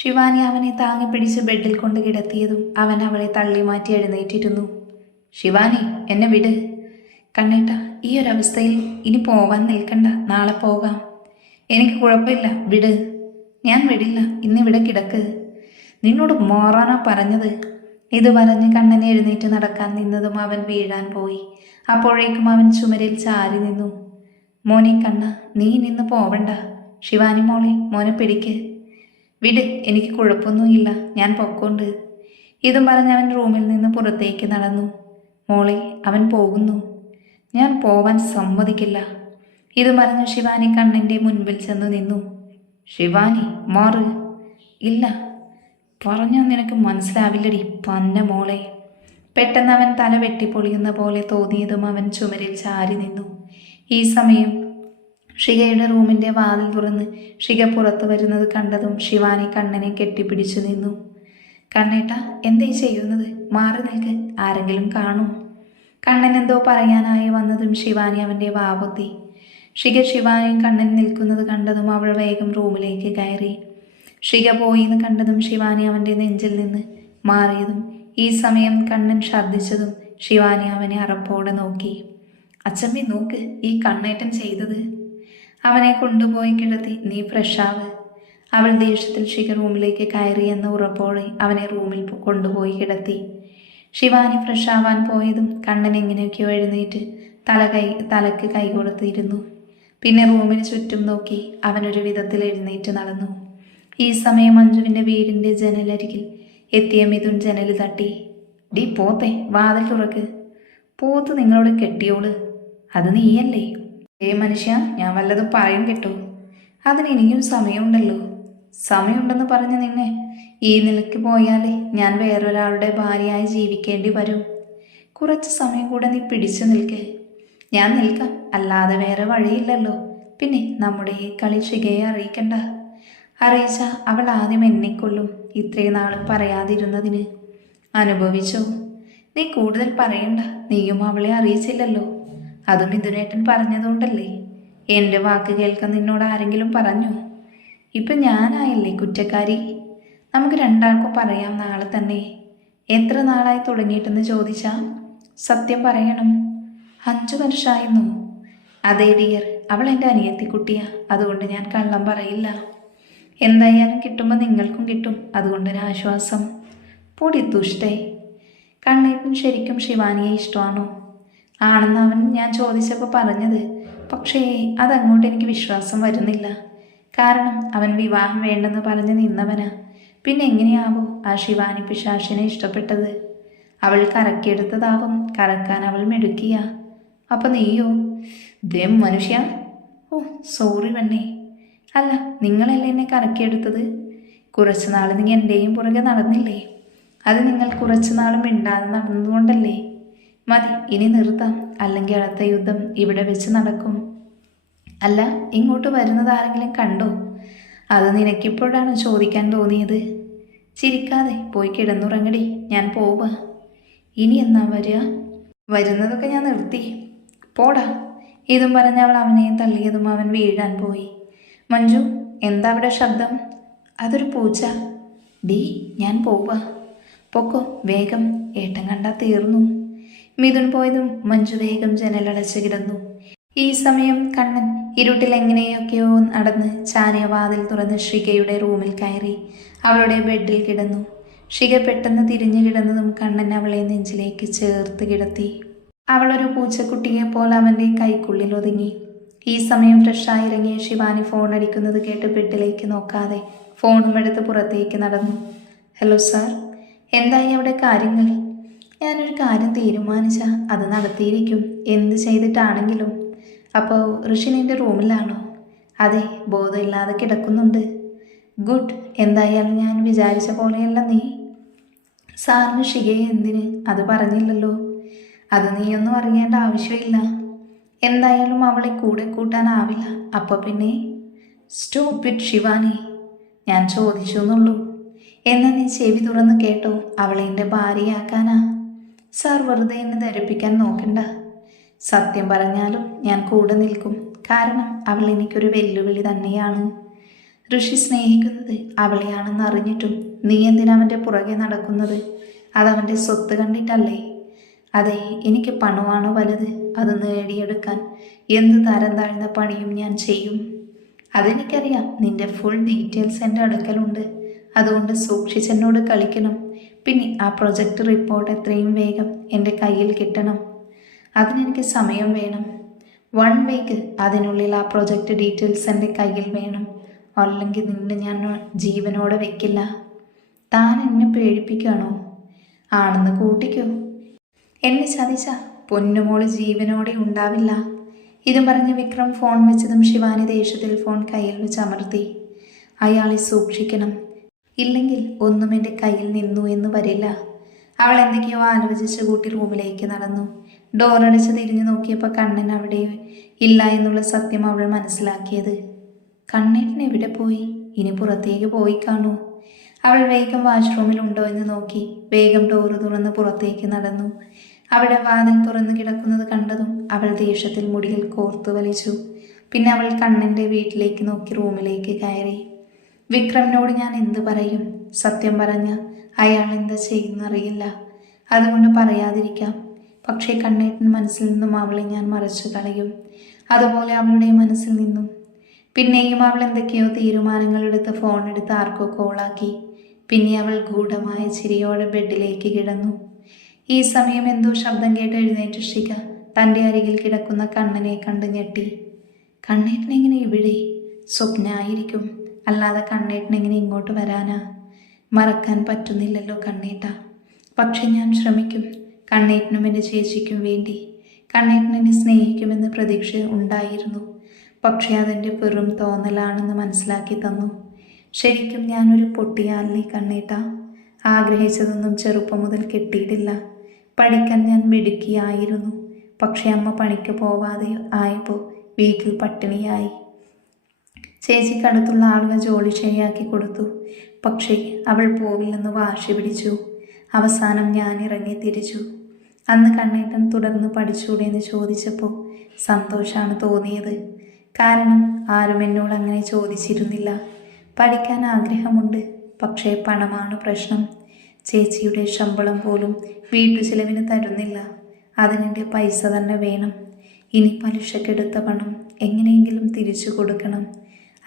ശിവാനി അവനെ താങ്ങി പിടിച്ച് ബെഡിൽ കൊണ്ട് കിടത്തിയതും അവൻ അവളെ തള്ളി മാറ്റി എഴുന്നേറ്റിരുന്നു. ശിവാനി, എന്നെ വിട്. കണ്ണേട്ട, ഈ ഒരവസ്ഥയിൽ ഇനി പോവാൻ നിൽക്കണ്ട, നാളെ പോകാം. എനിക്ക് കുഴപ്പമില്ല, വിട്. ഞാൻ വിടില്ല, ഇന്നിവിടെ കിടക്ക്. നിന്നോട് മാറാനാ പറഞ്ഞത്. ഇത് പറഞ്ഞ് കണ്ണനെ എഴുന്നേറ്റ് നടക്കാൻ നിന്നതും അവൻ വീഴാൻ പോയി. അപ്പോഴേക്കും അവൻ ചുമരിൽ ചാരി നിന്നു. മോനെ കണ്ണ, നീ നിന്ന് പോവണ്ട. ശിവാനി മോളെ, മോനെ പിടിക്ക്. വിട്, എനിക്ക് കുഴപ്പമൊന്നുമില്ല, ഞാൻ പൊക്കോണ്ട്. ഇതും പറഞ്ഞ് അവൻ റൂമിൽ നിന്ന് പുറത്തേക്ക് നടന്നു. മോളെ, അവൻ പോകുന്നു. ഞാൻ പോവാൻ സമ്മതിക്കില്ല. ഇത് പറഞ്ഞ് ശിവാനി കണ്ണൻ്റെ മുൻപിൽ ചെന്ന് നിന്നു. ശിവാനി, മാറ്. ഇല്ല, പറഞ്ഞാൽ നിനക്ക് മനസ്സിലാവില്ലടി പന്ന മോളെ. പെട്ടെന്ന് അവൻ തല വെട്ടിപ്പൊളിയുന്ന പോലെ തോന്നിയതും അവൻ ചുമരിൽ ചാരി നിന്നു. ഈ സമയം ഷികയുടെ റൂമിൻ്റെ വാതിൽ തുറന്ന് ഷിക പുറത്തു വരുന്നത് കണ്ടതും ശിവാനി കണ്ണനെ കെട്ടിപ്പിടിച്ചു നിന്നു. കണ്ണേട്ട, എന്തേ ചെയ്യുന്നത്? മാറി നിൽക്ക്, ആരെങ്കിലും കാണും. കണ്ണൻ എന്തോ പറയാനായി വന്നതും ശിവാനി അവൻ്റെ വാപൊത്തി. ഷിക ശിവാനിയും കണ്ണൻ നിൽക്കുന്നത് കണ്ടതും അവൾ വേഗം റൂമിലേക്ക് കയറി. ഷിക പോയിന്ന് കണ്ടതും ശിവാനി അവൻ്റെ നെഞ്ചിൽ നിന്ന് മാറിയതും ഈ സമയം കണ്ണൻ ഛർദ്ദിച്ചതും ശിവാനി അവനെ അറപ്പോടെ നോക്കി. അച്ചമ്മി നോക്ക്, ഈ കണ്ണേട്ടൻ ചെയ്തത്. അവനെ കൊണ്ടുപോയി കിടത്തി, നീ ഫ്രഷാവ്. അവൾ ദേഷ്യത്തിൽ ഷിക റൂമിലേക്ക് കയറി എന്ന ഉറപ്പോടെ അവനെ റൂമിൽ കൊണ്ടുപോയി കിടത്തി. ശിവാനി ഫ്രഷാവാൻ പോയതും കണ്ണൻ എങ്ങനെയൊക്കെയോ എഴുന്നേറ്റ് തലക്ക് കൈ കൊടുത്തിരുന്നു. പിന്നെ റൂമിന് ചുറ്റും നോക്കി അവനൊരു വിധത്തിൽ എഴുന്നേറ്റ് നടന്നു. ഈ സമയം മഞ്ജുവിൻ്റെ വീടിൻ്റെ ജനലരികിൽ എത്തിയ മിഥുൻ ജനൽ തട്ടി. ഡി പോത്തെ, വാതിൽ തുറക്ക്. പോത്ത് നിങ്ങളോട് കെട്ടിയോള്, അത് നീയല്ലേ? മനുഷ്യ, ഞാൻ വല്ലതും പറയും കേട്ടോ. അതിന് ഇനിയും സമയമുണ്ടല്ലോ. സമയമുണ്ടെന്ന് പറഞ്ഞ് നിന്നെ ഈ നിലയ്ക്ക് പോയാലേ ഞാൻ വേറൊരാളുടെ ഭാര്യയായി ജീവിക്കേണ്ടി വരും. കുറച്ച് സമയം കൂടെ നീ പിടിച്ചു നിൽക്ക്. ഞാൻ നിൽക്കാം, അല്ലാതെ വേറെ വഴിയില്ലല്ലോ. പിന്നെ നമ്മുടെ ഈ കളി ഷികയെ അറിയിക്കണ്ട. അറിയിച്ച അവൾ ആദ്യം എന്നെ കൊല്ലും, ഇത്രയും നാളും പറയാതിരുന്നതിന്. അനുഭവിച്ചോ? നീ കൂടുതൽ പറയണ്ട, നീയും അവളെ അറിയിച്ചില്ലല്ലോ. അതും മിഥുനേട്ടൻ പറഞ്ഞതുകൊണ്ടല്ലേ. എൻ്റെ വാക്ക് കേൾക്കാൻ നിന്നോട് ആരെങ്കിലും പറഞ്ഞോ? ഇപ്പം ഞാനായല്ലേ കുറ്റക്കാരി. നമുക്ക് രണ്ടാൾക്കും പറയാം നാളെ തന്നെ. എത്ര നാളായി തുടങ്ങിയിട്ടെന്ന് ചോദിച്ചാൽ സത്യം പറയണം. 5 വർഷമായിരുന്നു. അതേ ഡിയർ, അവൾ എൻ്റെ അനിയത്തിക്കുട്ടിയാ, അതുകൊണ്ട് ഞാൻ കള്ളം പറയില്ല. എന്തായാലും കിട്ടുമ്പോൾ നിങ്ങൾക്കും കിട്ടും, അതുകൊണ്ടൊരാശ്വാസം. പൊടി ദുഷ്ടേ. കണ്ണേട്ടൻ ശരിക്കും ശിവാനിയെ ഇഷ്ടമാണോ? ആണെന്ന് അവൻ ഞാൻ ചോദിച്ചപ്പോൾ പറഞ്ഞത്. പക്ഷേ അതങ്ങോട്ട് എനിക്ക് വിശ്വാസം വരുന്നില്ല. കാരണം അവൻ വിവാഹം വേണ്ടെന്ന് പറഞ്ഞ് നിന്നവനാ. പിന്നെ എങ്ങനെയാവോ ആ ശിവാനി പിശാചിനെ ഇഷ്ടപ്പെട്ടത്? അവൾ കറക്കിയെടുത്തതാവും, കറക്കാൻ അവൾ മെടുക്കിയ. അപ്പം നീയോ? ദം മനുഷ്യ. ഓ സോറി വെണ്ണേ. അല്ല, നിങ്ങളല്ലേ എന്നെ കറക്കിയെടുത്തത്? കുറച്ചു നാൾ നീ എൻ്റെയും പുറകെ നടന്നില്ലേ? അത് നിങ്ങൾ കുറച്ചു നാളും മിണ്ടാതെ നടന്നതുകൊണ്ടല്ലേ. മതി, ഇനി നിർത്താം, അല്ലെങ്കിൽ അടുത്ത യുദ്ധം ഇവിടെ വെച്ച് നടക്കും. അല്ല, ഇങ്ങോട്ട് വരുന്നത് ആരെങ്കിലും കണ്ടോ? അത് നിനക്കിപ്പോഴാണ് ചോദിക്കാൻ തോന്നിയത്. ചിരിക്കാതെ പോയി കിടന്നുറങ്ങടി, ഞാൻ പോവാ. ഇനി എന്നാ വരിക? വരുന്നതൊക്കെ ഞാൻ നിർത്തി, പോടാ. ഇതും പറഞ്ഞ് അവൾ അവനെയും തള്ളിയതും അവൻ വീഴാൻ പോയി. മഞ്ജു, എന്താ അവിടെ ശബ്ദം? അതൊരു പൂച്ച. ഡീ, ഞാൻ പോവാ. പൊക്കോ വേഗം, ഏട്ടൻ കണ്ടാ തീർന്നു. മിഥുൻ പോയതും മഞ്ജു വേഗം ജനലടച്ച് കിടന്നു. ഈ സമയം കണ്ണൻ ഇരുട്ടിൽ എങ്ങനെയൊക്കെയോ നടന്ന് ചാരിയ വാതിൽ തുറന്ന് ഷികയുടെ റൂമിൽ കയറി അവളുടെ ബെഡിൽ കിടന്നു. ഷിക പെട്ടെന്ന് തിരിഞ്ഞു കിടന്നതും കണ്ണൻ അവളെ നെഞ്ചിലേക്ക് ചേർത്ത് കിടത്തി. അവളൊരു പൂച്ചക്കുട്ടിയെ പോലെ അവൻ്റെ കൈക്കുള്ളിൽ ഒതുങ്ങി. ഈ സമയം ഫ്രഷായി ഇറങ്ങിയ ശിവാനി ഫോൺ അടിക്കുന്നത് കേട്ട് ബെഡിലേക്ക് നോക്കാതെ ഫോണും എടുത്ത് പുറത്തേക്ക് നടന്നു. ഹലോ സാർ, എന്തായി അവിടെ കാര്യങ്ങൾ? ഞാനൊരു കാര്യം തീരുമാനിച്ച അത് നടത്തിയിരിക്കും, എന്ത് ചെയ്തിട്ടാണെങ്കിലും. അപ്പോൾ ഋഷി നിൻ്റെ റൂമിലാണോ? അതെ, ബോധമില്ലാതെ കിടക്കുന്നുണ്ട്. ഗുഡ്. എന്തായാലും ഞാൻ വിചാരിച്ച പോലെയല്ല നീ. സാറിന് ഷികയെ എന്തിന് അത് പറഞ്ഞില്ലല്ലോ. അത് നീയൊന്നും അറിയേണ്ട ആവശ്യമില്ല. എന്തായാലും അവളെ കൂടെ കൂട്ടാനാവില്ല. അപ്പോൾ പിന്നെ സ്റ്റോപ്പ് ഇറ്റ് ശിവാനി. ഞാൻ ചോദിച്ചു എന്നുള്ളൂ. എന്നാൽ നീ ചെവി തുറന്ന് കേട്ടോ, അവളെ എൻ്റെ ഭാര്യയാക്കാനാ. സാർ വെറുതെ എന്നെ ധരിപ്പിക്കാൻ നോക്കണ്ട. സത്യം പറഞ്ഞാലും ഞാൻ കൂടെ നിൽക്കും. കാരണം അവൾ എനിക്കൊരു വെല്ലുവിളി തന്നെയാണ്. ഋഷി സ്നേഹിക്കുന്നത് അവളെയാണെന്ന് അറിഞ്ഞിട്ടും നീ എന്തിനാ അവൻ്റെ പുറകെ നടക്കുന്നത്? അതവൻ്റെ സ്വത്ത് കണ്ടിട്ടല്ലേ? അതെ, എനിക്ക് പണമാണോ വലുത്? അത് നേടിയെടുക്കാൻ എന്ത് തരം താഴ്ന്ന പണിയും ഞാൻ ചെയ്യും. അതെനിക്കറിയാം. നിന്റെ ഫുൾ ഡീറ്റെയിൽസ് എൻ്റെ അടുക്കലുണ്ട്. അതുകൊണ്ട് സൂക്ഷിച്ചെന്നോട് കളിക്കണം. പിന്നെ ആ പ്രൊജക്റ്റ് റിപ്പോർട്ട് എത്രയും വേഗം എൻ്റെ കയ്യിൽ കിട്ടണം. അതിനെനിക്ക് സമയം വേണം. 1 വീക്ക് അതിനുള്ളിൽ ആ പ്രൊജക്റ്റ് ഡീറ്റെയിൽസ് എൻ്റെ കയ്യിൽ വേണം. അല്ലെങ്കിൽ നിന്നെ ഞാൻ ജീവനോടെ വെക്കില്ല. താൻ എന്നെ പേടിപ്പിക്കുകയാണോ? ആണെന്ന് കൂട്ടിക്കോ. എന്നെ ചതിച്ച പൊന്നുമോള് ജീവനോടെ ഉണ്ടാവില്ല. ഇതും പറഞ്ഞ് വിക്രം ഫോൺ വെച്ചതും ശിവാനി ദേഷ്യത്തിൽ ഫോൺ കയ്യിൽ വെച്ച് അമർത്തി. അയാളെ സൂക്ഷിക്കണം. ഇല്ലെങ്കിൽ ഒന്നും എൻ്റെ കയ്യിൽ നിന്നു എന്ന് വരില്ല. അവൾ എന്തൊക്കെയോ ആലോചിച്ച് കൂട്ടി റൂമിലേക്ക് നടന്നു. ഡോറടച്ച് തിരിഞ്ഞു നോക്കിയപ്പോൾ കണ്ണൻ അവിടെ ഇല്ല എന്നുള്ള സത്യം അവൾ മനസ്സിലാക്കിയത്. കണ്ണേട്ടൻ എവിടെ പോയി? ഇനി പുറത്തേക്ക് പോയി കാണൂ. അവൾ വേഗം വാഷ്റൂമിൽ ഉണ്ടോ എന്ന് നോക്കി വേഗം ഡോറ് തുറന്ന് പുറത്തേക്ക് നടന്നു. അവിടെ വാതിൽ തുറന്നു കിടക്കുന്നത് കണ്ടതും അവൾ ദേഷ്യത്തിൽ മുടിയിൽ കോർത്തു വലിച്ചു. പിന്നെ അവൾ കണ്ണൻ്റെ വീട്ടിലേക്ക് നോക്കി റൂമിലേക്ക് കയറി. വിക്രമിനോട് ഞാൻ എന്ത് പറയും? സത്യം പറഞ്ഞ അയാൾ എന്താ ചെയ്യുന്നറിയില്ല. അതുകൊണ്ട് പറയാതിരിക്കാം. പക്ഷേ കണ്ണേട്ടൻ മനസ്സിൽ നിന്നും അവളെ ഞാൻ മറച്ചു കളയും. അതുപോലെ അവളുടെ മനസ്സിൽ നിന്നും. പിന്നെയും അവൾ എന്തൊക്കെയോ തീരുമാനങ്ങളെടുത്ത് ഫോണെടുത്ത് ആർക്കോ കോളാക്കി. പിന്നെ അവൾ ഗൂഢമായ ചിരിയോടെ ബെഡിലേക്ക് കിടന്നു. ഈ സമയം എന്തോ ശബ്ദം കേട്ട് എഴുന്നേറ്റ് ശിഖ തൻ്റെ അരികിൽ കിടക്കുന്ന കണ്ണനെ കണ്ട് ഞെട്ടി. കണ്ണേട്ടൻ എങ്ങനെ ഇവിടെ? സ്വപ്നമായിരിക്കും. അല്ലാതെ കണ്ണേട്ടൻ എങ്ങനെ ഇങ്ങോട്ട് വരാനാ? മറക്കാൻ പറ്റുന്നില്ലല്ലോ കണ്ണേട്ട. പക്ഷെ ഞാൻ ശ്രമിക്കും. കണ്ണേട്ടനും എൻ്റെ ചേച്ചിക്കും വേണ്ടി. കണ്ണേട്ടൻ എന്നെ സ്നേഹിക്കുമെന്ന് പ്രതീക്ഷ ഉണ്ടായിരുന്നു. പക്ഷെ അതെൻ്റെ വെറും തോന്നലാണെന്ന് മനസ്സിലാക്കി തന്നു. ശരിക്കും ഞാനൊരു പൊട്ടിയാലേ കണ്ണേട്ട. ആഗ്രഹിച്ചതൊന്നും ചെറുപ്പം മുതൽ കിട്ടിയിട്ടില്ല. പഠിക്കാൻ ഞാൻ മിടുക്കിയായിരുന്നു. പക്ഷെ അമ്മ പണിക്ക് പോവാതെ ആയപ്പോൾ വീട്ടിൽ പട്ടിണിയായി. ചേച്ചിക്കടുത്തുള്ള ആളുകൾ ജോലി ശരിയാക്കി കൊടുത്തു. പക്ഷേ അവൾ പോവില്ലെന്ന് വാശി പിടിച്ചു. അവസാനം ഞാൻ ഇറങ്ങി തിരിച്ചു. അന്ന് കണ്ണേട്ടൻ തുടർന്ന് പഠിച്ചൂടെ എന്ന് ചോദിച്ചപ്പോൾ സന്തോഷമാണ് തോന്നിയത്. കാരണം ആരും എന്നോട് അങ്ങനെ ചോദിച്ചിരുന്നില്ല. പഠിക്കാൻ ആഗ്രഹമുണ്ട്, പക്ഷേ പണമാണ് പ്രശ്നം. ചേച്ചിയുടെ ശമ്പളം പോലും വീട്ടു ചിലവിന് തരുന്നില്ല. അതിനെൻ്റെ പൈസ തന്നെ വേണം. ഇനി പലിശക്കെടുത്ത പണം എങ്ങനെയെങ്കിലും തിരിച്ചു കൊടുക്കണം.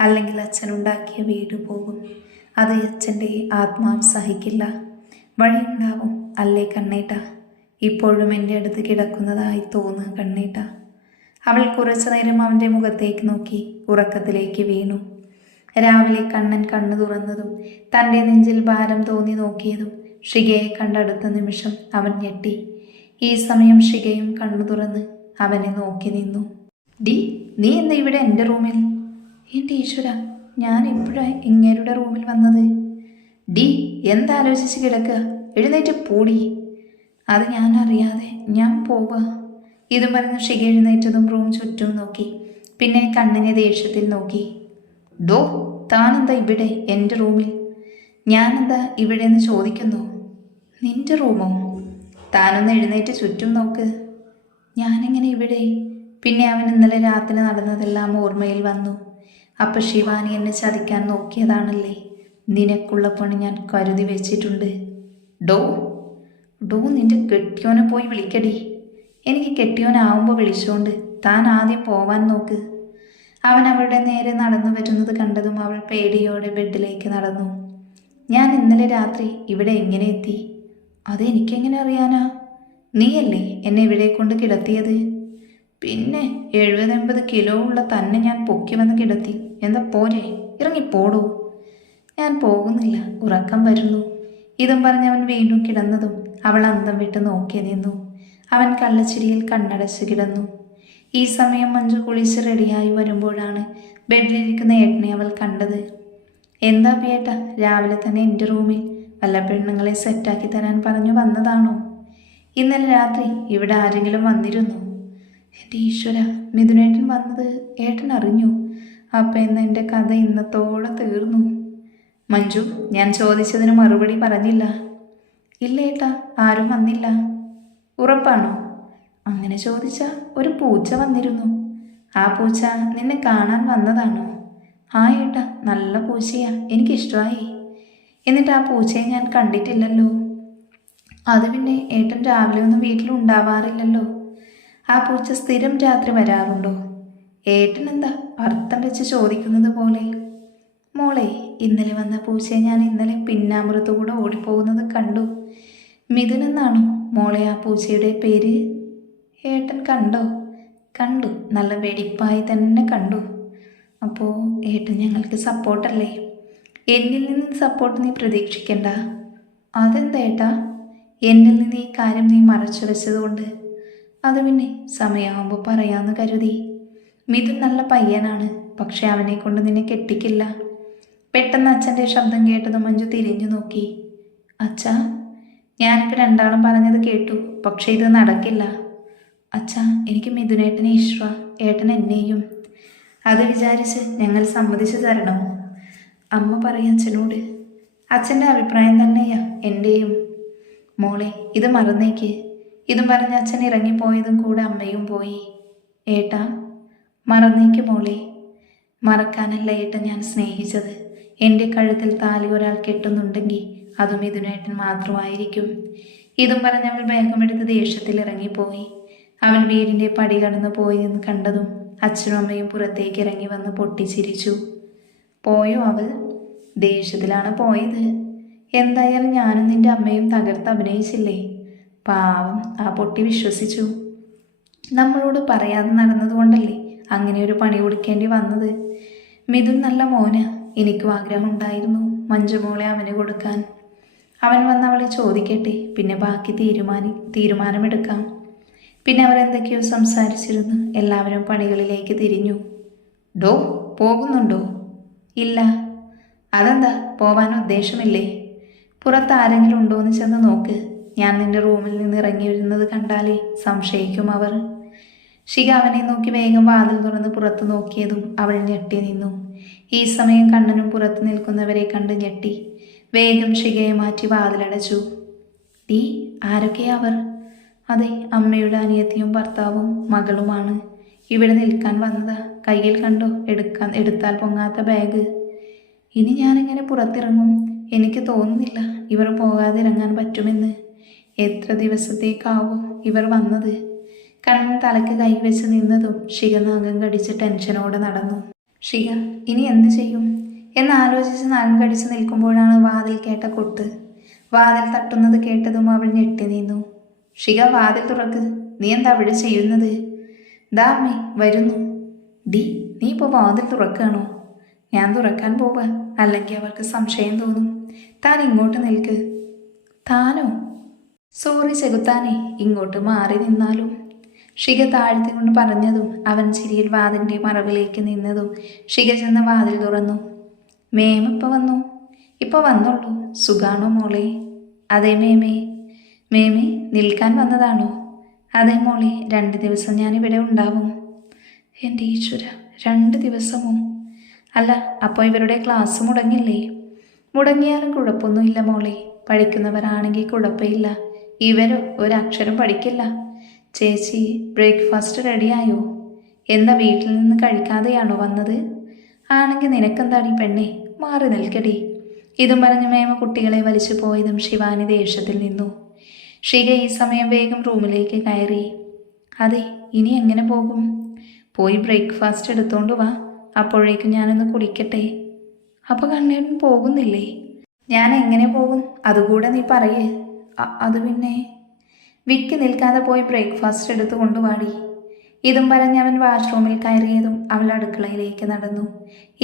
അല്ലെങ്കിൽ അച്ഛനുണ്ടാക്കിയ വീട് പോകും. അത് അച്ഛൻ്റെ ആത്മാവ് സഹിക്കില്ല. വഴിയുണ്ടാവും അല്ലേ കണ്ണേട്ട? ഇപ്പോഴും എൻ്റെ അടുത്ത് കിടക്കുന്നതായി തോന്നുക കണ്ണേട്ട. അവൾ കുറച്ചു നേരം അവൻ്റെ മുഖത്തേക്ക് നോക്കി ഉറക്കത്തിലേക്ക് വീണു. രാവിലെ കണ്ണൻ കണ്ണു തുറന്നതും തൻ്റെ നെഞ്ചിൽ ഭാരം തോന്നി നോക്കിയതും ഷികയെ കണ്ടടുത്ത നിമിഷം അവൻ ഞെട്ടി. ഈ സമയം ഷികയും കണ്ണു തുറന്ന് അവനെ നോക്കി നിന്നു. ഡി, നീ എന്താ ഇവിടെ എൻ്റെ റൂമിൽ? എൻ്റെ ഈശ്വര, ഞാൻ എപ്പോഴാണ് ഇങ്ങേരുടെ റൂമിൽ വന്നത്? ഡി, എന്താലോചിച്ച് കിടക്കുക? എഴുന്നേറ്റ് പൂടി. അത് ഞാൻ അറിയാതെ ഞാൻ പോവുക. ഇതും പറഞ്ഞ് ഷിക എഴുന്നേറ്റതും റൂം ചുറ്റും നോക്കി. പിന്നെ കണ്ണിനെ ദേഷ്യത്തിൽ നോക്കി. ഡോ, താനെന്താ ഇവിടെ എൻ്റെ റൂമിൽ? ഞാനെന്താ ഇവിടെ എന്ന് ചോദിക്കുന്നു. നിന്റെ റൂമോ? താനൊന്ന് എഴുന്നേറ്റ് ചുറ്റും നോക്ക്. ഞാനെങ്ങനെ ഇവിടെ? പിന്നെ അവൻ ഇന്നലെ രാത്രി നടന്നതെല്ലാം ഓർമ്മയിൽ വന്നു. അപ്പം ശിവാനി എന്നെ ചതിക്കാൻ നോക്കിയതാണല്ലേ? നിനക്കുള്ള പണി ഞാൻ കരുതി വെച്ചിട്ടുണ്ട്. ഡോ ഡോ, നിന്റെ കെട്ടിയോനെ പോയി വിളിക്കടി. എനിക്ക് കെട്ടിയോനാവുമ്പോൾ വിളിച്ചോണ്ട് താൻ ആദ്യം പോവാൻ നോക്ക്. അവൻ അവളുടെ നേരെ നടന്നു വരുന്നത് കണ്ടതും അവൾ പേടിയോടെ ബെഡിലേക്ക് നടന്നു. ഞാൻ ഇന്നലെ രാത്രി ഇവിടെ എങ്ങനെ എത്തി? അതെനിക്കെങ്ങനെ അറിയാനാ? നീയല്ലേ എന്നെ ഇവിടെ കൊണ്ട് കിടത്തിയത്? പിന്നെ 70-80 കിലോ ഉള്ള തന്നെ ഞാൻ പൊക്കി വന്ന് കിടത്തി. എന്താ പോരെ? ഇറങ്ങിപ്പോടൂ. ഞാൻ പോകുന്നില്ല, ഉറക്കം വരുന്നു. ഇതും പറഞ്ഞവൻ വീണ്ടും കിടന്നതും അവൾ അന്തം വിട്ട് നോക്കി നിന്നു. അവൻ കള്ളച്ചിരിയിൽ കണ്ണടച്ച് കിടന്നു. ഈ സമയം മഞ്ജു കുളിച്ച് റെഡിയായി വരുമ്പോഴാണ് ബെഡിലിരിക്കുന്ന ഏട്ടനെ അവൾ കണ്ടത്. എന്താ പേട്ട, രാവിലെ തന്നെ എൻ്റെ റൂമിൽ വല്ല പെണ്ണുങ്ങളെ സെറ്റാക്കി തരാൻ പറഞ്ഞു വന്നതാണോ? ഇന്നലെ രാത്രി ഇവിടെ ആരെങ്കിലും വന്നിരുന്നു? എൻ്റെ ഈശ്വര, മിഥുനേട്ടൻ വന്നത് ഏട്ടൻ അറിഞ്ഞു. അപ്പം എന്ന് എൻ്റെ കഥ ഇന്നത്തോടെ തീർന്നു. മഞ്ജു, ഞാൻ ചോദിച്ചതിന് മറുപടി പറഞ്ഞില്ല. ഇല്ല ഏട്ടാ, ആരും വന്നില്ല. ഉറപ്പാണോ? അങ്ങനെ ചോദിച്ചാൽ ഒരു പൂച്ച വന്നിരുന്നു. ആ പൂച്ച നിന്നെ കാണാൻ വന്നതാണോ? ആ ഏട്ടാ, നല്ല പൂച്ചയാ, എനിക്കിഷ്ടമായി. എന്നിട്ട് ആ പൂച്ചയെ ഞാൻ കണ്ടിട്ടില്ലല്ലോ. അത് പിന്നെ ഏട്ടൻ രാവിലെ ഒന്നും വീട്ടിലുണ്ടാവാറില്ലല്ലോ. ആ പൂച്ച സ്ഥിരം രാത്രി വരാറുണ്ടോ? ഏട്ടൻ എന്താ അർത്ഥം വെച്ച് ചോദിക്കുന്നത് പോലെ? മോളെ, ഇന്നലെ വന്ന പൂച്ചയെ ഞാൻ ഇന്നലെ പിന്നാമ്പുറത്തുകൂടെ ഓടിപ്പോകുന്നത് കണ്ടു. മിഥുൻ എന്നാണോ മോളെ ആ പൂച്ചയുടെ പേര്? ഏട്ടൻ കണ്ടോ? കണ്ടു, നല്ല വെടിപ്പായി തന്നെ കണ്ടു. അപ്പോൾ ഏട്ടൻ ഞങ്ങൾക്ക് സപ്പോർട്ടല്ലേ? എന്നിൽ നിന്ന് സപ്പോർട്ട് നീ പ്രതീക്ഷിക്കണ്ട. അതെന്താ ഏട്ടാ? എന്നിൽ നിന്ന് ഈ കാര്യം നീ മറച്ചു വെച്ചതുകൊണ്ട്. അത് പിന്നെ സമയമാകുമ്പോൾ പറയാമെന്ന് കരുതി. മിഥുൻ നല്ല പയ്യനാണ്, പക്ഷെ അവനെ കൊണ്ട് നിന്നെ കെട്ടിക്കില്ല. പെട്ടെന്ന് അച്ഛൻ്റെ ശബ്ദം കേട്ടതും മഞ്ജു തിരിഞ്ഞു നോക്കി. അച്ഛാ, ഞാനിപ്പോൾ രണ്ടാളും പറഞ്ഞത് കേട്ടു, പക്ഷെ ഇത് നടക്കില്ല. അച്ഛാ, എനിക്ക് മിഥുനേട്ടനെ ഇഷ്ടമാണ്, ഏട്ടൻ എന്നെയും. അത് വിചാരിച്ച് ഞങ്ങൾ സമ്മതിച്ചു തരണോ? അമ്മ പറയും അച്ഛനോട്. അച്ഛൻ്റെ അഭിപ്രായം തന്നെയാ എൻ്റെയും. മോളെ, ഇത് മറന്നേക്ക്. ഇതും പറഞ്ഞ് അച്ഛൻ ഇറങ്ങിപ്പോയതും കൂടെ അമ്മയും പോയി. ഏട്ടാ, മറന്നേക്ക് മോളെ. മറക്കാനല്ല ഏട്ട ഞാൻ സ്നേഹിച്ചത്. എൻ്റെ കഴുത്തിൽ താലി ഒരാൾ കെട്ടുന്നുണ്ടെങ്കിൽ അതും ഇതിനേട്ടൻ മാത്രമായിരിക്കും. ഇതും പറഞ്ഞ് അവൾ ബാഗമെടുത്ത് ദേഷ്യത്തിൽ ഇറങ്ങിപ്പോയി. അവൾ വീടിൻ്റെ പടി കടന്നു പോയി എന്ന് കണ്ടതും അച്ഛനും അമ്മയും പുറത്തേക്ക് ഇറങ്ങി വന്ന് പൊട്ടിച്ചിരിച്ചു. പോയോ അവൾ? ദേഷ്യത്തിലാണ് പോയത്. എന്തായാലും ഞാനും നിന്റെ അമ്മയും തകർത്ത് അഭിനയിച്ചില്ലേ? പാവം, ആ പൊട്ടി വിശ്വസിച്ചു. നമ്മളോട് പറയാതെ നടന്നതുകൊണ്ടല്ലേ അങ്ങനെ ഒരു പണി കൊടുക്കേണ്ടി വന്നത്. മിഥുൻ നല്ല മോന, എനിക്കും ആഗ്രഹമുണ്ടായിരുന്നു മഞ്ജുമോളെ അവന് കൊടുക്കാൻ. അവൻ വന്ന് അവളെ ചോദിക്കട്ടെ, പിന്നെ ബാക്കി തീരുമാനമെടുക്കാം. പിന്നെ അവർ എന്തൊക്കെയോ സംസാരിച്ചിരുന്നു. എല്ലാവരും പണികളിലേക്ക് തിരിഞ്ഞു. ഡോ, പോകുന്നുണ്ടോ? ഇല്ല. അതെന്താ, പോവാൻ ഉദ്ദേശമില്ലേ? പുറത്ത് ആരെങ്കിലും ഉണ്ടോ എന്ന് ചെന്ന് നോക്ക്. ഞാൻ നിന്റെ റൂമിൽ നിന്ന് ഇറങ്ങി വരുന്നത് കണ്ടാലേ സംശയിക്കും അവർ. ശിഖ അവനെ നോക്കി വേഗം വാതിൽ തുറന്ന് പുറത്തു നോക്കിയതും അവൾ ഞെട്ടി നിന്നു. ഈ സമയം കണ്ണനും പുറത്തു നിൽക്കുന്നവരെ കണ്ട് ഞെട്ടി. വേഗം ശിഖയെ മാറ്റി വാതിലടച്ചു. ഡീ, ആരൊക്കെയാ അവർ? അതെ, അമ്മയുടെ അനിയത്തിയും ഭർത്താവും മകളുമാണ്. ഇവിടെ നിൽക്കാൻ വന്നതാ. കയ്യിൽ കണ്ടോ എടുത്താൽ പൊങ്ങാത്ത ബാഗ്. ഇനി ഞാനിങ്ങനെ പുറത്തിറങ്ങും? എനിക്ക് തോന്നുന്നില്ല ഇവർ പോകാതിറങ്ങാൻ പറ്റുമെന്ന്. എത്ര ദിവസത്തേക്കാവോ ഇവർ വന്നത്? കണ്ണൻ തലക്ക് കൈവച്ച് നിന്നതും ശിഖ നഖം കടിച്ച് ടെൻഷനോടെ നടന്നു. ശിഖ ഇനി എന്തു ചെയ്യും എന്നാലോചിച്ച് നഖം കടിച്ച് നിൽക്കുമ്പോഴാണ് വാതിൽ കേട്ട കൊട്ട്. വാതിൽ തട്ടുന്നത് കേട്ടതും അവൾ ഞെട്ടി നിന്നു. ശിഖ, വാതിൽ തുറക്ക്. നീ എന്താ അവിടെ ചെയ്യുന്നത്? ദാ അമ്മേ വരുന്നു. ഡി, നീ ഇപ്പോൾ വാതിൽ തുറക്കുകയാണോ? ഞാൻ തുറക്കാൻ പോവാ, അല്ലെങ്കിൽ അവർക്ക് സംശയം തോന്നും. താൻ ഇങ്ങോട്ട് നിൽക്ക്. താനോ? സോറി ചെകുത്താനെ, ഇങ്ങോട്ട് മാറി നിന്നാലും. ശിഖ താഴ്ത്തിക്കൊണ്ട് പറഞ്ഞതും അവൻ ചിരിയിൽ വാതിലിൻ്റെ മറവിലേക്ക് നിന്നതും ശിഖ ചെന്ന് വാതിൽ തുറന്നു. മേം ഇപ്പോൾ വന്നു? ഇപ്പോൾ വന്നുള്ളൂ. സുഖാണോ മോളെ? അതെ മേമേ. മേമേ, നിൽക്കാൻ വന്നതാണോ? അതെ മോളെ, 2 ദിവസം ഞാനിവിടെ ഉണ്ടാവും. എൻ്റെ ഈശ്വര, 2 ദിവസമോ? അല്ല, അപ്പോൾ ഇവരുടെ ക്ലാസ് മുടങ്ങില്ലേ? മുടങ്ങിയാലും കുഴപ്പമൊന്നുമില്ല മോളെ. പഠിക്കുന്നവരാണെങ്കിൽ കുഴപ്പമില്ല. ഇവരോ ഒരക്ഷരം പഠിക്കില്ല. ചേച്ചി, ബ്രേക്ക്ഫാസ്റ്റ് റെഡിയായോ? എന്താ വീട്ടിൽ നിന്ന് കഴിക്കാതെയാണോ വന്നത്? ആണെങ്കിൽ നിനക്കെന്താടി പെണ്ണെ, മാറി നിൽക്കടി. ഇതും പറഞ്ഞ് മേമ കുട്ടികളെ വലിച്ചു പോയതും ശിവാനി ദേഷ്യത്തിൽ നിന്നു. ശിഖ ഈ സമയം വേഗം റൂമിലേക്ക് കയറി. അതെ, ഇനി എങ്ങനെ പോകും? പോയി ബ്രേക്ക്ഫാസ്റ്റ് എടുത്തോണ്ട് വാ. അപ്പോഴേക്കും ഞാനൊന്ന് കുളിക്കട്ടെ. അപ്പോൾ കണ്ണേട്ടൻ പോകുന്നില്ലേ? ഞാൻ എങ്ങനെ പോകും? അതുകൂടെ നീ പറയേ. അത് പിന്നെ വിക്കി നിൽക്കാതെ പോയി ബ്രേക്ക്ഫാസ്റ്റ് എടുത്തു കൊണ്ടുപാടി. ഇതും പറഞ്ഞ് അവൻ വാഷ്റൂമിൽ കയറിയതും അവൾ അടുക്കളയിലേക്ക് നടന്നു.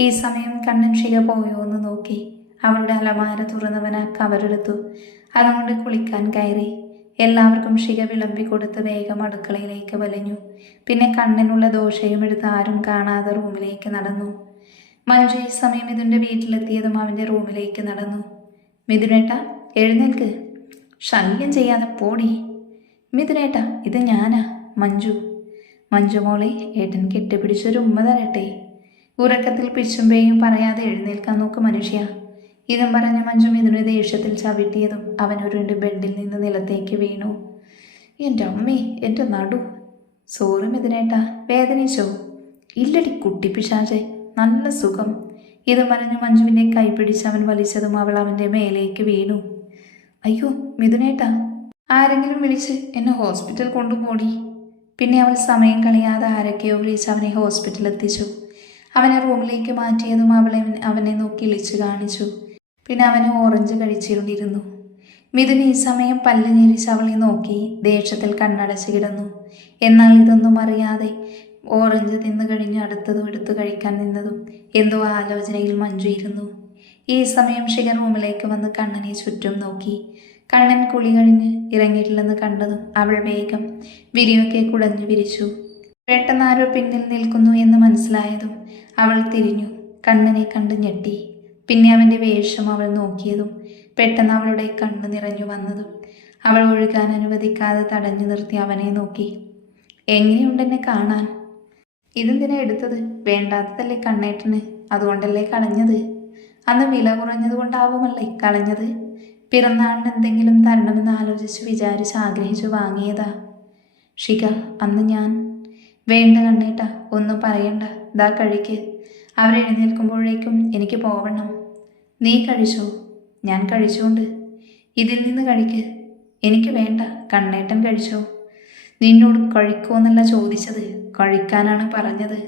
ഈ സമയം കണ്ണൻ ശിഖ പോയോ എന്ന് നോക്കി. അവളുടെ അലമാര തുറന്നവൻ ആ കവറെടുത്തു. അതുകൊണ്ട് കുളിക്കാൻ കയറി. എല്ലാവർക്കും ശിഖ വിളമ്പി കൊടുത്ത് വേഗം അടുക്കളയിലേക്ക് വലിഞ്ഞു. പിന്നെ കണ്ണിനുള്ള ദോശയും എടുത്ത് ആരും കാണാതെ റൂമിലേക്ക് നടന്നു. മഞ്ജു ഈ സമയം ഇതിൻ്റെ വീട്ടിലെത്തിയതും അവൻ്റെ റൂമിലേക്ക് നടന്നു. മിഥുനേട്ടാ, എഴുന്നേൽക്ക്. ശല്യം ചെയ്യാതെ പോടി. മിഥുനേട്ടാ, ഇത് ഞാനാ, മഞ്ജു. മഞ്ജു മോളെ, ഏട്ടൻ കെട്ടിപ്പിടിച്ചൊരു ഉമ്മ തരട്ടെ. ഉറക്കത്തിൽ പിച്ചുമ്പേയും പറയാതെ എഴുന്നേൽക്കാൻ നോക്ക് മനുഷ്യ. ഇതും പറഞ്ഞ് മഞ്ജു മിഥുനെ ദേഷ്യത്തിൽ ചവിട്ടിയതും അവൻ ഉരുണ്ട് ബെഡിൽ നിന്ന് നിലത്തേക്ക് വീണു. എൻ്റെ അമ്മേ, എൻ്റെ നടു. സോറി മിഥുനേട്ടാ, വേദനിച്ചോ? ഇല്ലടി കുട്ടി പിശാചെ, നല്ല സുഖം. ഇത് പറഞ്ഞ് മഞ്ജുവിൻ്റെ കൈ പിടിച്ച് അവൻ വലിച്ചതും അവൾ അവൻ്റെ മേലേക്ക് വീണു. അയ്യോ മിഥുനേട്ടാ, ആരെങ്കിലും വിളിച്ച് എന്നെ ഹോസ്പിറ്റൽ കൊണ്ടുപോടി. പിന്നെ അവൾ സമയം കളയാതെ ആരൊക്കെയോ വിളിച്ച് അവനെ ഹോസ്പിറ്റലിൽ എത്തിച്ചു. അവനെ റൂമിലേക്ക് മാറ്റിയതും അവനെ നോക്കി ഇളിച്ചു കാണിച്ചു. പിന്നെ അവന് ഓറഞ്ച് കഴിച്ചുകൊണ്ടിരുന്നു. മിഥുൻ ഈ സമയം പല്ല് ഞെരിച്ച് അവളെ നോക്കി ദേഷ്യത്തിൽ കണ്ണടച്ച് കിടന്നു. എന്നാൽ ഇതൊന്നും അറിയാതെ ഓറഞ്ച് തിന്നു കഴിഞ്ഞ് അടുത്തതും എടുത്തു കഴിക്കാൻ നിന്നതും എന്തോ ആലോചനയിൽ മഞ്ജു ഇരുന്നു. ഈ സമയം ശിഖ റൂമിലേക്ക് വന്ന് കണ്ണനെ ചുറ്റും നോക്കി. കണ്ണൻ കുളി കഴിഞ്ഞ് ഇറങ്ങിയിട്ടില്ലെന്ന് കണ്ടതും അവൾ വേഗം വിരിയൊക്കെ കുടഞ്ഞു വിരിച്ചു. പെട്ടെന്ന് ആരോ പിന്നിൽ നിൽക്കുന്നു എന്ന് മനസ്സിലായതും അവൾ തിരിഞ്ഞു. കണ്ണനെ കണ്ട് ഞെട്ടി. പിന്നെ അവൻ്റെ വേഷം അവൾ നോക്കിയതും പെട്ടെന്ന് അവളുടെ കണ്ണ് നിറഞ്ഞു വന്നതും അവൾ ഒഴുകാൻ അനുവദിക്കാതെ തടഞ്ഞു നിർത്തി അവനെ നോക്കി. എങ്ങനെയുണ്ടെന്നെ കാണാൻ? ഇതെന്തിനാ എടുത്തത്? വേണ്ടാത്തതല്ലേ കണ്ണേട്ടന്, അതുകൊണ്ടല്ലേ കളഞ്ഞത്. അന്ന് വില കുറഞ്ഞതുകൊണ്ടാവുമല്ലേ കളഞ്ഞത്. പിറന്നാളിന് എന്തെങ്കിലും തരണമെന്ന് ആലോചിച്ച് വിചാരിച്ച് ആഗ്രഹിച്ചു വാങ്ങിയതാ. ഷിക, അന്ന് ഞാൻ... വേണ്ട കണ്ണേട്ട, ഒന്നും പറയണ്ട, ദാ കഴിക്ക്. അവരെഴുന്നേൽക്കുമ്പോഴേക്കും എനിക്ക് പോവണം. നീ കഴിച്ചോ? ഞാൻ കഴിച്ചുകൊണ്ട്. ഇതിൽ നിന്ന് കഴിക്ക്. എനിക്ക് വേണ്ട, കണ്ണേട്ടൻ കഴിച്ചോ. നിന്നോട് കഴിക്കുമെന്നല്ല ചോദിച്ചത്, കഴിക്കാനാണ് പറഞ്ഞത്.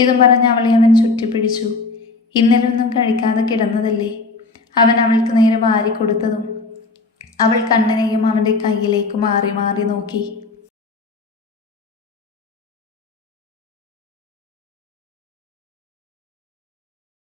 ഇതും പറഞ്ഞ് അവളെ അവൻ ചുറ്റിപ്പിടിച്ചു. ഇന്നലെ ഒന്നും കഴിക്കാതെ കിടന്നതല്ലേ. അവൻ അവൾക്ക് നേരെ വാരി കൊടുത്തതും അവൾ കണ്ണനെയും അവൻ്റെ കയ്യിലേക്ക് മാറി മാറി നോക്കി.